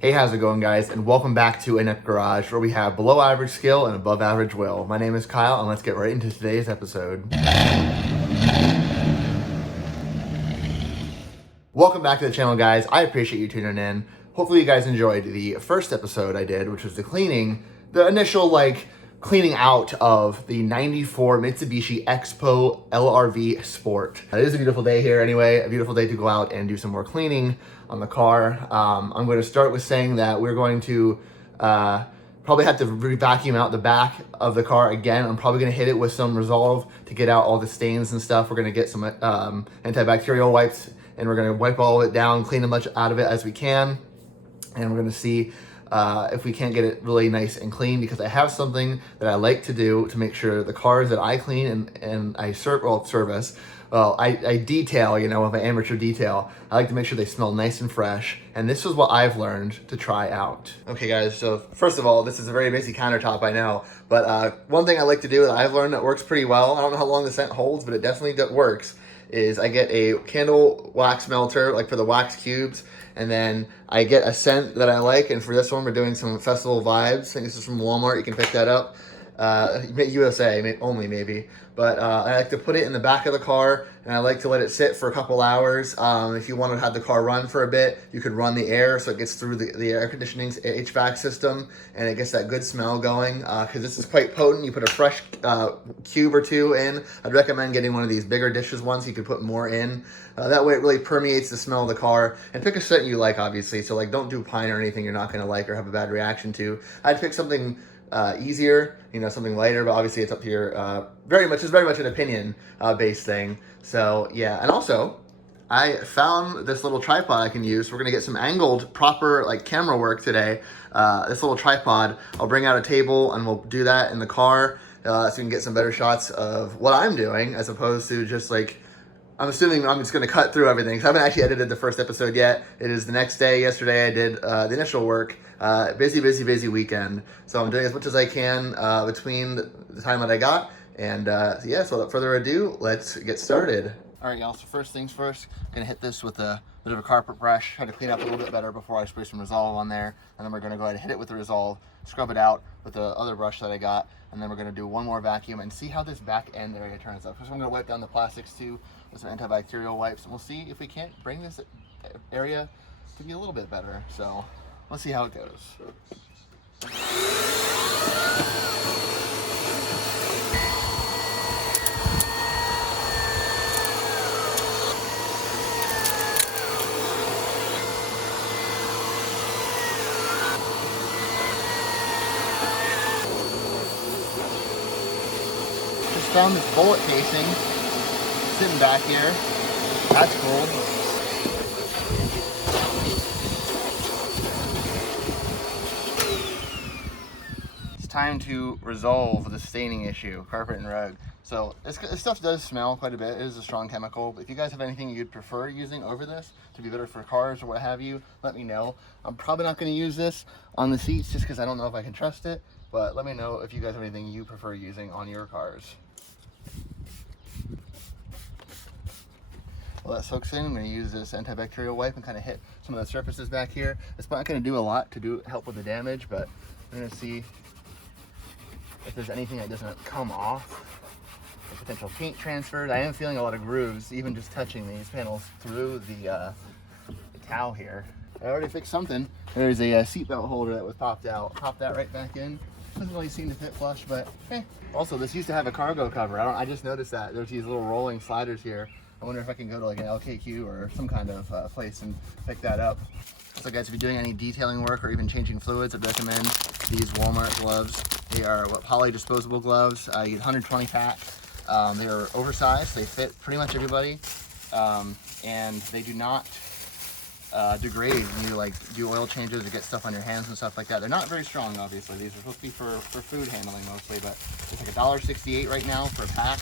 Hey, how's it going, guys? And welcome back to IneptGarage, where we have below average skill and above average will. My name is Kyle, and let's get right into today's episode. Welcome back to the channel, guys. I appreciate you tuning in. Hopefully you guys enjoyed the first episode I did, which was the initial cleaning out of the 94 Mitsubishi Expo LRV Sport. It is a beautiful day here anyway, a beautiful day to go out and do some more cleaning on the car. I'm going to start with saying that we're going to probably have to vacuum out the back of the car again. I'm probably going to hit it with some Resolve to get out all the stains and stuff. We're going to get some antibacterial wipes, and we're going to wipe all of it down, clean as much out of it as we can, and we're going to see if we can't get it really nice and clean, because I have something that I like to do to make sure the cars that I clean and I service, I detail, with an amateur detail, I like to make sure they smell nice and fresh. And this is what I've learned to try out. Okay, guys, so first of all, this is a very basic countertop, I know, but one thing I like to do that I've learned that works pretty well, I don't know how long the scent holds, but it definitely works, is I get a candle wax melter, like for the wax cubes, and then I get a scent that I like, and for this one, we're doing some festival vibes. I think this is from Walmart, you can pick that up. USA only maybe, but I like to put it in the back of the car, and I like to let it sit for a couple hours. If you want to have the car run for a bit, you could run the air so it gets through the air conditioning HVAC system, and it gets that good smell going, because this is quite potent. You put a fresh cube or two in. I'd recommend getting one of these bigger dishes ones so you could put more in. That way it really permeates the smell of the car. And pick a scent you like, obviously, so don't do pine or anything you're not going to like or have a bad reaction to. I'd pick something easier, something lighter, but obviously it's up to your very much an opinion based thing. So yeah, and also I found this little tripod I can use. We're gonna get some angled proper camera work today. This little tripod, I'll bring out a table and we'll do that in the car, so we can get some better shots of what I'm doing, as opposed to just I'm assuming I'm just going to cut through everything, because I haven't actually edited the first episode yet. It is the next day. Yesterday I did the initial work. Busy weekend. So I'm doing as much as I can between the time that I got. And yeah, so without further ado, let's get started. All right, y'all, so first things first, I'm going to hit this with a bit of a carpet brush, try to clean up a little bit better before I spray some Resolve on there. And then we're going to go ahead and hit it with the Resolve, scrub it out with the other brush that I got, and then we're going to do one more vacuum and see how this back end area turns out. First, I'm going to wipe down the plastics too with some antibacterial wipes, and we'll see if we can't bring this area to be a little bit better. So let's see how it goes. Just found this bullet casing sitting back here. That's cool. It's time to resolve the staining issue, carpet and rug. So this stuff does smell quite a bit. It is a strong chemical. But if you guys have anything you'd prefer using over this to be better for cars or what have you, let me know. I'm probably not going to use this on the seats just because I don't know if I can trust it. But let me know if you guys have anything you prefer using on your cars. Well, that soaks in. I'm going to use this antibacterial wipe and kind of hit some of the surfaces back here. It's not going to do a lot to help with the damage, but I'm going to see if there's anything that doesn't come off. The potential paint transfers. I am feeling a lot of grooves, even just touching these panels through the towel here. I already fixed something. There's a seatbelt holder that was popped out. Pop that right back in. Doesn't really seem to fit flush, but hey. Also, this used to have a cargo cover. I just noticed that there's these little rolling sliders here. I wonder if I can go to an LKQ or some kind of place and pick that up. So guys, if you're doing any detailing work or even changing fluids, I'd recommend these Walmart gloves. They are poly disposable gloves. You get 120 packs. They are oversized. They fit pretty much everybody, and they do not degrade when you do oil changes or get stuff on your hands and stuff like that. They're not very strong, obviously. These are supposed to be for food handling mostly, but it's like $1.68 right now for a pack.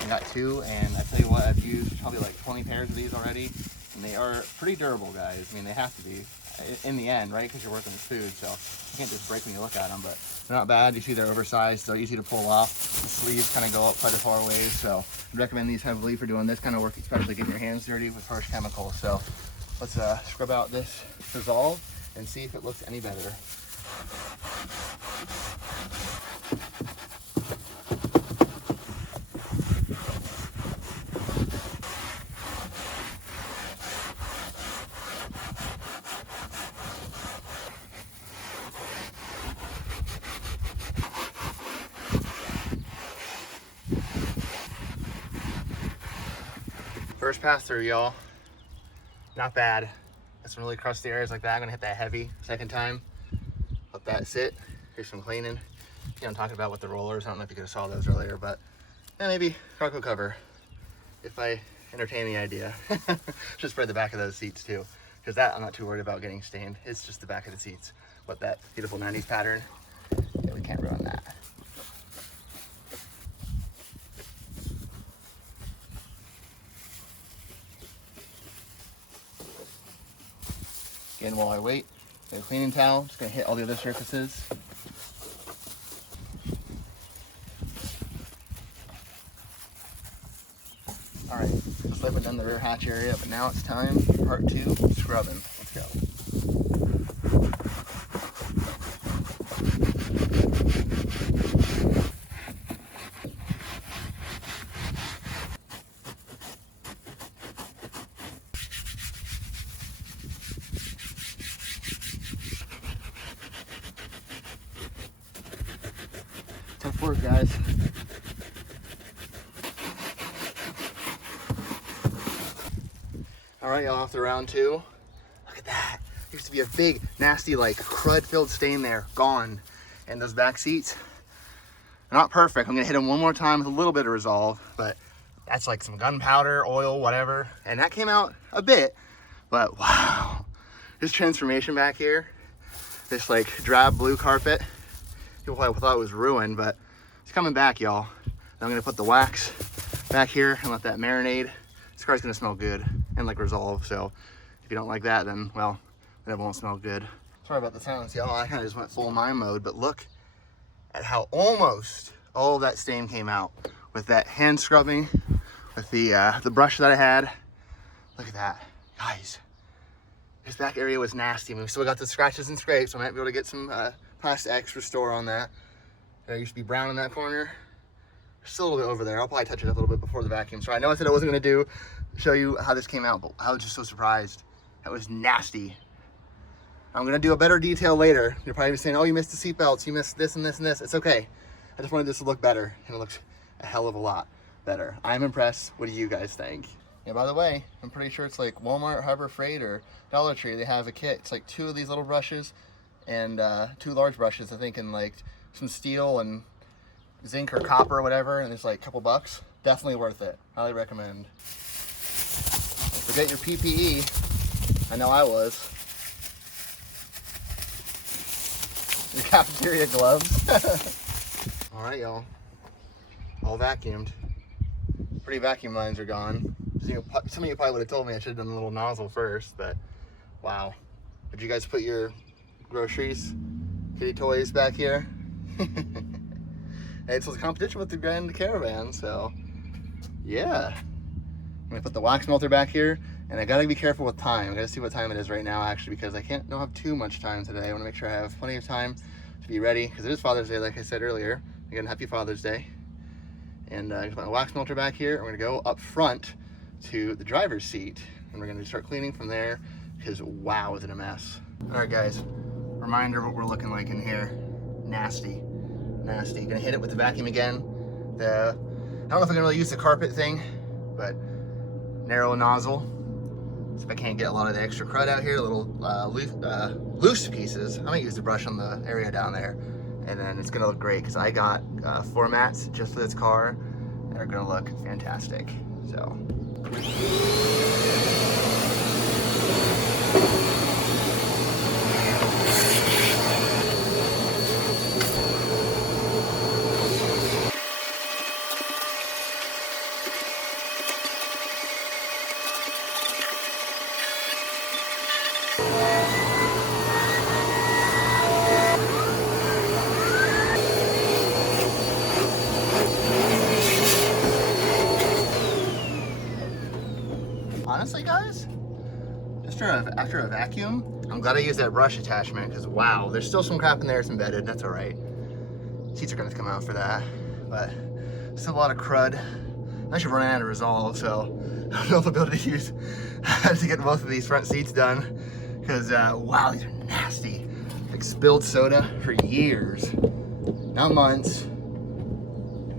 I got two, and I tell you what, I've used probably 20 pairs of these already, and they are pretty durable, guys. I mean, they have to be in the end, right? Because you're working with food, so you can't just break when you look at them, but they're not bad. You see they're oversized, so easy to pull off. The sleeves kind of go up quite a far ways, so I'd recommend these heavily for doing this kind of work, especially getting your hands dirty with harsh chemicals. So let's scrub out this Resolve and see if it looks any better. First pass through, y'all. Not bad. Got some really crusty areas like that. I'm gonna hit that heavy second time. Let that sit. Here's some cleaning. You know, I'm talking about with the rollers. I don't know if you could have saw those earlier, but yeah, maybe cargo cover if I entertain the idea. Just spread the back of those seats too, because that I'm not too worried about getting stained. It's just the back of the seats. What, that beautiful 90s pattern. Yeah, we can't ruin that. Again, while I wait, get a cleaning towel. Just gonna hit all the other surfaces. All right, looks like we've done the rear hatch area, but now it's time for part 2, scrubbing. Let's go. Tough work, guys. All right, y'all, off to round 2. Look at that. There used to be a big, nasty, like crud-filled stain there, gone. And those back seats, they're not perfect. I'm gonna hit them one more time with a little bit of Resolve, but that's like some gunpowder, oil, whatever. And that came out a bit, but wow. This transformation back here, this like drab blue carpet, people probably thought it was ruined, but it's coming back, y'all. I'm gonna put the wax back here and let that marinate. This car's gonna smell good and like Resolve, so if you don't like that, then well, then it won't smell good. Sorry about the sounds, y'all. I kind of just went full mime mode, but look at how almost all of that stain came out with that hand scrubbing, with the brush that I had. Look at that, guys. This back area was nasty. I mean, we still got the scratches and scrapes, so I might be able to get some plastic X Restore on that. There used to be brown in that corner. Still a little bit over there. I'll probably touch it up a little bit before the vacuum. So I know I said I wasn't gonna show you how this came out, but I was just so surprised. That was nasty. I'm gonna do a better detail later. You're probably saying, oh, you missed the seat belts, you missed this and this and this. It's okay. I just wanted this to look better, and it looks a hell of a lot better. I'm impressed. What do you guys think? Yeah, by the way, I'm pretty sure it's like Walmart, Harbor Freight, or Dollar Tree. They have a kit. It's like 2 of these little brushes and 2 large brushes, I think, and like some steel and zinc or copper or whatever, and it's like a couple bucks. Definitely worth it. Highly recommend. Forget your PPE. I know I was. Your cafeteria gloves. All right, y'all. All vacuumed. Pretty vacuum lines are gone. Some of you probably would have told me I should have done a little nozzle first, but wow. Did you guys put your groceries, kitty toys back here? It's a competition with the Grand Caravan, so yeah. I'm gonna put the wax melter back here, and I gotta be careful with time. I gotta see what time it is right now, actually, because I don't have too much time today. I wanna make sure I have plenty of time to be ready, because it is Father's Day, like I said earlier. Again, happy Father's Day. And I just put my wax melter back here. I'm gonna go up front to the driver's seat, and we're gonna start cleaning from there, because wow, is it a mess. All right, guys, reminder of what we're looking like in here. Nasty. Nasty. Gonna hit it with the vacuum again. I don't know if I can really use the carpet thing, but narrow nozzle. So if I can't get a lot of the extra crud out here, little loose pieces, I might use the brush on the area down there, and then it's gonna look great because I got floor mats just for this car that are gonna look fantastic. So. Honestly, guys, just after a vacuum, I'm glad I used that brush attachment because wow, there's still some crap in there. It's embedded. That's all right. Seats are gonna come out for that, but still a lot of crud. I should run out of resolve, so I don't know if I'll be able to use to get both of these front seats done because wow, these are nasty. Like spilled soda for years, not months,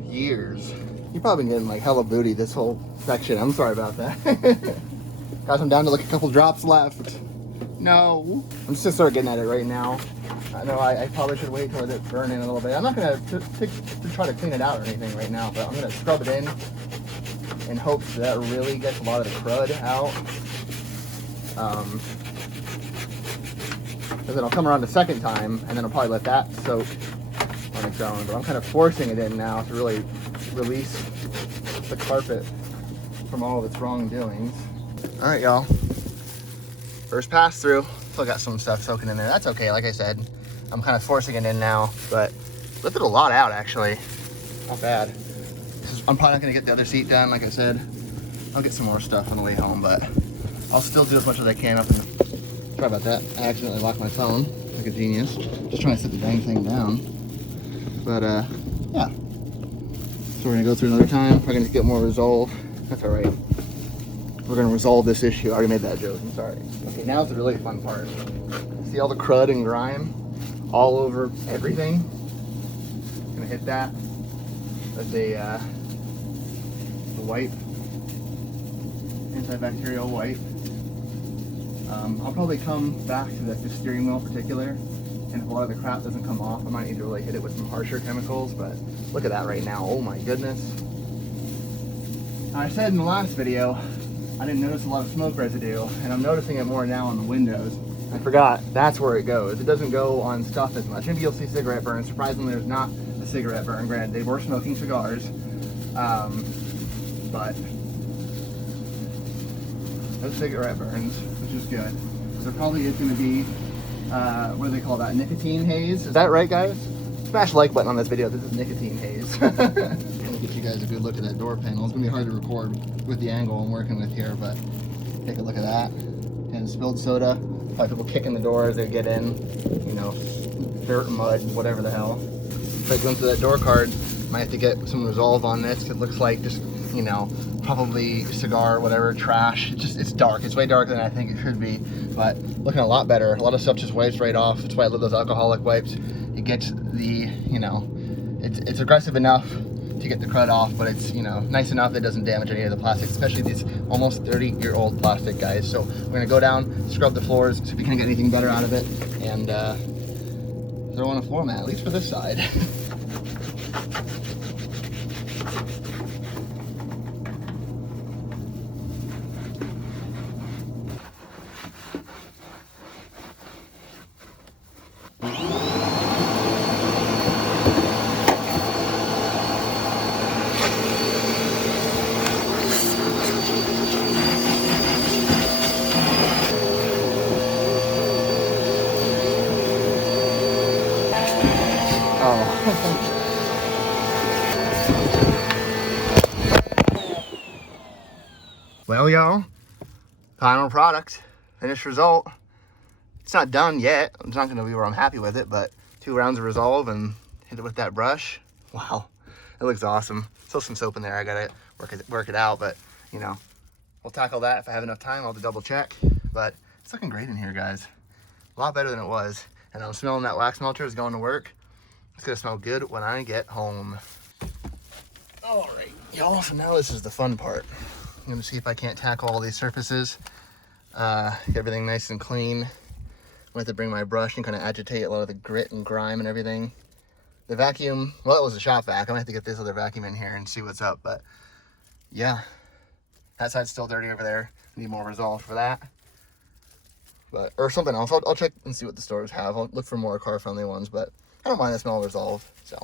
years. You've probably been getting like hella booty this whole section. I'm sorry about that. Guys, I'm down to like a couple drops left. No. I'm just gonna start getting at it right now. I know I probably should wait till it burn in a little bit. I'm not gonna try to clean it out or anything right now, but I'm gonna scrub it in hopes that really gets a lot of the crud out. Because then I'll come around the second time and then I'll probably let that soak on its own. But I'm kind of forcing it in now to really release the carpet from all of its wrongdoings. All right, y'all. First pass through. Still got some stuff soaking in there. That's okay, like I said. I'm kind of forcing it in now, but lifted a lot out actually. Not bad. I'm probably not gonna get the other seat done, like I said. I'll get some more stuff on the way home, but I'll still do as much as I can up in the... Sorry about that. I accidentally locked my phone, like a genius. Just trying to set the dang thing down. But yeah. So we're gonna go through another time. We're gonna get more resolve. That's all right. We're gonna resolve this issue. I already made that joke, I'm sorry. Okay, now it's the really fun part. See all the crud and grime all over everything? Gonna hit that with a wipe, antibacterial wipe. I'll probably come back to the steering wheel in particular, and if a lot of the crap doesn't come off, I might need to really hit it with some harsher chemicals, but look at that right now, oh my goodness. I said in the last video, I didn't notice a lot of smoke residue, and I'm noticing it more now on the windows. I forgot, that's where it goes. It doesn't go on stuff as much. Maybe you'll see cigarette burns. Surprisingly, there's not a cigarette burn. Granted, they were smoking cigars, but no cigarette burns, which is good. There probably is going to be, what do they call that, nicotine haze? Is that right, guys? Smash the like button on this video. This is nicotine haze. I'm going to get you guys a good look at that door panel. It's going to be hard to record with the angle I'm working with here, but take a look at that. And spilled soda. Probably people kicking the door as they get in. You know, dirt, mud, whatever the hell. If I go into that door card, might have to get some resolve on this. It looks like just, you know, probably cigar, whatever, trash. It's dark. It's way darker than I think it should be, but looking a lot better. A lot of stuff just wipes right off. That's why I love those alcoholic wipes. It gets the, you know, it's aggressive enough to get the crud off, but it's, you know, nice enough that it doesn't damage any of the plastic, especially these almost 30-year-old plastic, guys. So we're gonna go down, scrub the floors, see if we can get anything better out of it, and throw on a floor mat, at least for this side. Well, y'all, final product, finished result. It's not done yet. It's not gonna be where I'm happy with it, but 2 rounds of resolve and hit it with that brush. Wow, it looks awesome. Still some soap in there. I gotta work it out, but you know, we'll tackle that if I have enough time. I'll have to double check, but it's looking great in here, guys. A lot better than it was. And I'm smelling that wax melter is going to work. It's gonna smell good when I get home. All right, y'all, so now this is the fun part. I'm gonna see if I can't tackle all these surfaces, get everything nice and clean. I'm gonna have to bring my brush and kind of agitate a lot of the grit and grime and everything. The vacuum, well, it was a shop vac. I'm gonna have to get this other vacuum in here and see what's up, but yeah. That side's still dirty over there. Need more resolve for that. But, or something else. I'll check and see what the stores have. I'll look for more car-friendly ones, but I don't mind the smell of resolve, so.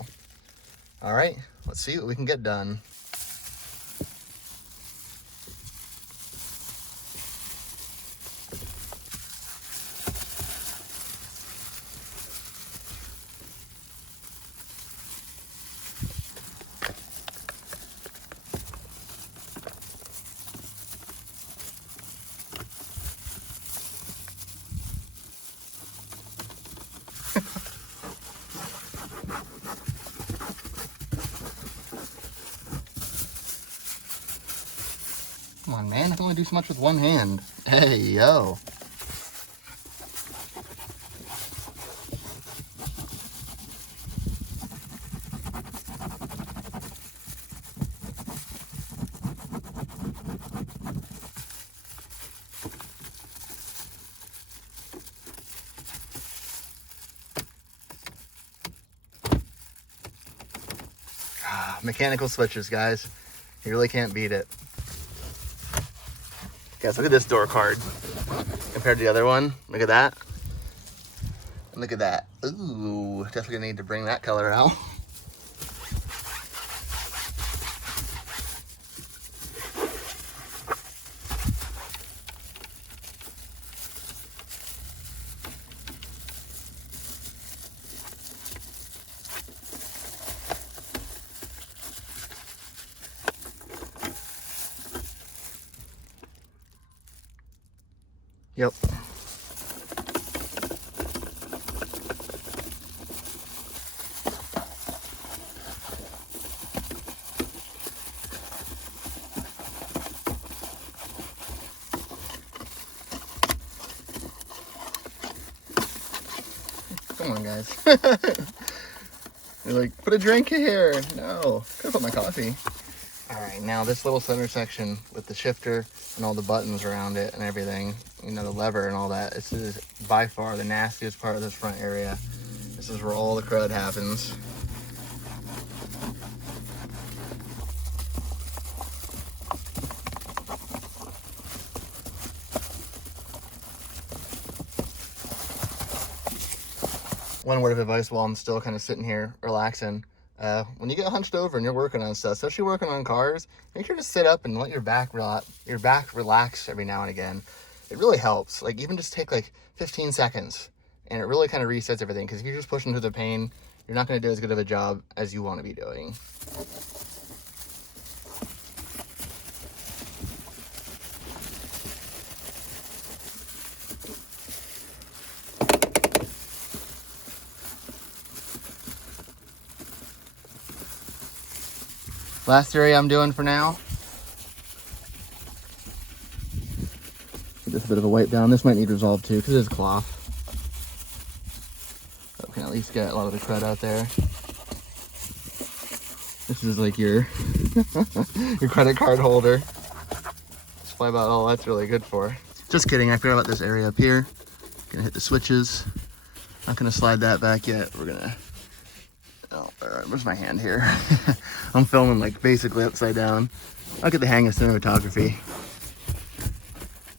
All right, let's see what we can get done. on, man. I can only do so much with one hand. Hey, yo. Mechanical switches, guys. You really can't beat it. Guys, look at this door card compared to the other one. Look at that. And look at that. Ooh, definitely gonna need to bring that color out. Yep. Come on, guys. You're like, put a drink here. No, could put my coffee. All right, now this little center section with the shifter and all the buttons around it and everything, you know, the lever and all that, this is by far the nastiest part of this front area. This is where all the crud happens. One word of advice while I'm still kind of sitting here relaxing. When you get hunched over and you're working on stuff, especially working on cars, make sure to sit up and let your back relax every now and again. It really helps. Like, even just take like 15 seconds and it really kind of resets everything, because if you're just pushing through the pain, you're not going to do as good of a job as you want to be doing. Last area I'm doing for now. Get this a bit of a wipe down. This might need resolved too, because it is cloth. But we can at least get a lot of the crud out there. This is like your your credit card holder. Display about all that's really good for. Just kidding, I forgot about this area up here. Gonna hit the switches. Not gonna slide that back yet. We're gonna, oh, all right, where's my hand here? I'm filming like basically upside down. I'll get the hang of cinematography.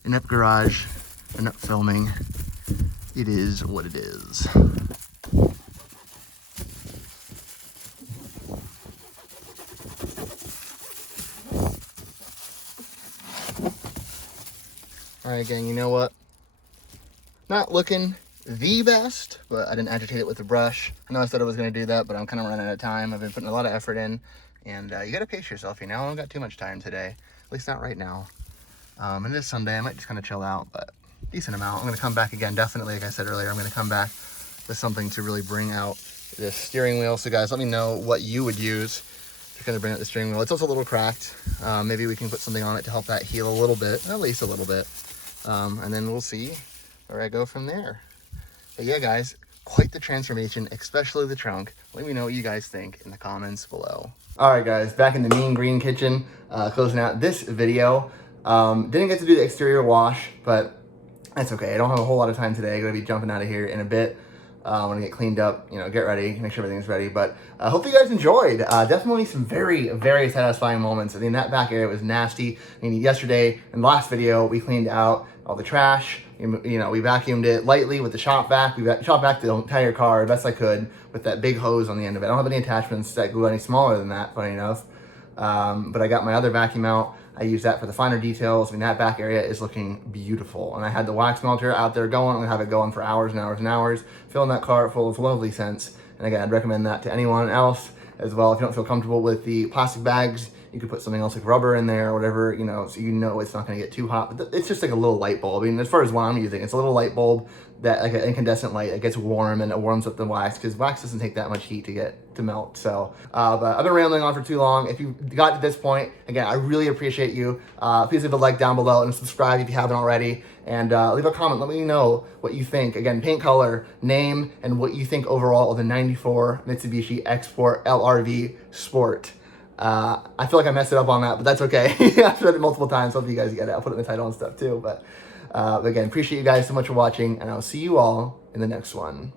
IneptGarage, Inept filming. It is what it is. All right, gang, you know what? Not looking the best, but I didn't agitate it with the brush. I know I said I was gonna do that, but I'm kind of running out of time. I've been putting a lot of effort in, and you gotta pace yourself, you know? I don't got too much time today, at least not right now. And it is Sunday, I might just kind of chill out, but decent amount. I'm gonna come back again, definitely, like I said earlier, I'm gonna come back with something to really bring out this steering wheel. So guys, let me know what you would use to kind of bring out the steering wheel. It's also a little cracked. Maybe we can put something on it to help that heal a little bit, at least a little bit. And then we'll see where I go from there. But yeah, guys, quite the transformation, especially the trunk. Let me know what you guys think in the comments below. All right, guys, back in the mean green kitchen, closing out this video. Didn't get to do the exterior wash, but that's okay. I don't have a whole lot of time today. I'm gonna be jumping out of here in a bit. I want to get cleaned up, you know, get ready, make sure everything's ready. But hope you guys enjoyed. Definitely some very, very satisfying moments. I mean, that back area was nasty. I mean, yesterday in the last video, we cleaned out all the trash. You know, we vacuumed it lightly with the shop vac. We shop vac the entire car best I could with that big hose on the end of it. I don't have any attachments that go any smaller than that, funny enough. But I got my other vacuum out. I use that for the finer details. I mean, that back area is looking beautiful. And I had the wax melter out there going. I'm gonna have it going for hours and hours and hours, filling that car full of lovely scents. And again, I'd recommend that to anyone else as well. If you don't feel comfortable with the plastic bags, You could put something else like rubber in there or whatever, you know, so you know it's not going to get too hot. But it's just like a little light bulb. I mean, as far as what I'm using, it's a little light bulb that, like an incandescent light, it gets warm and it warms up the wax, because wax doesn't take that much heat to melt. So, but I've been rambling on for too long. If you got to this point, again, I really appreciate you. Please leave a like down below and subscribe if you haven't already. And leave a comment. Let me know what you think. Again, paint color, name, and what you think overall of the 94 Mitsubishi Export LRV Sport. I feel like I messed it up on that, but that's okay. I've said it multiple times. Hope you guys get it. I'll put it in the title and stuff too. But again, appreciate you guys so much for watching, and I'll see you all in the next one.